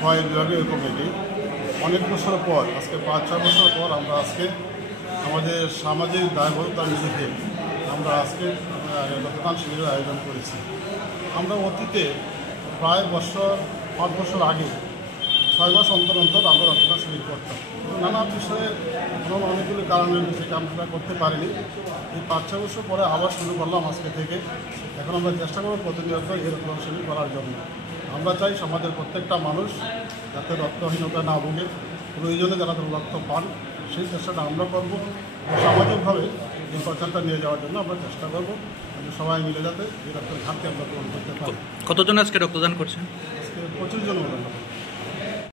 খোয়াই বিভাগীয় কমিটি অনেক বছর পর আজকে 5-6 বছর পর আমরা আজকে আমাদের সামাজিক দায়বদ্ধতার নিরিখে আমরা আজকে রক্তদান শিবিরের আয়োজন করেছি। আমরা অতীতে প্রায় 5 বছর আগে 6 মাস অন্তর অন্তর আমরা রক্তদান শিবির করতাম। নানা বিষয়ে এমন অনেকগুলো কারণের থেকে আমরা করতে পারিনি। এই 5-6 বছর পরে আবার শুরু করলাম আজকে থেকে। এখন আমরা চেষ্টা করব প্রতিনিয়ত এই রক্তদান শিবির করার জন্য। আমরা চাই সমাজের প্রত্যেকটা মানুষ যাতে রক্তহীনতা না ভোগে, প্রয়োজনে যারা রক্ত পান সেই চেষ্টাটা আমরা করব। সামাজিকভাবে এই প্রচারটা নিয়ে যাওয়ার জন্য আমরা চেষ্টা করব, সবাই মিলে যাতে এই রক্তের ঘাটতি আমরা পূরণ করতে পারি। কতজন আজকে রক্তদান করছেন? আজকে 25 জন।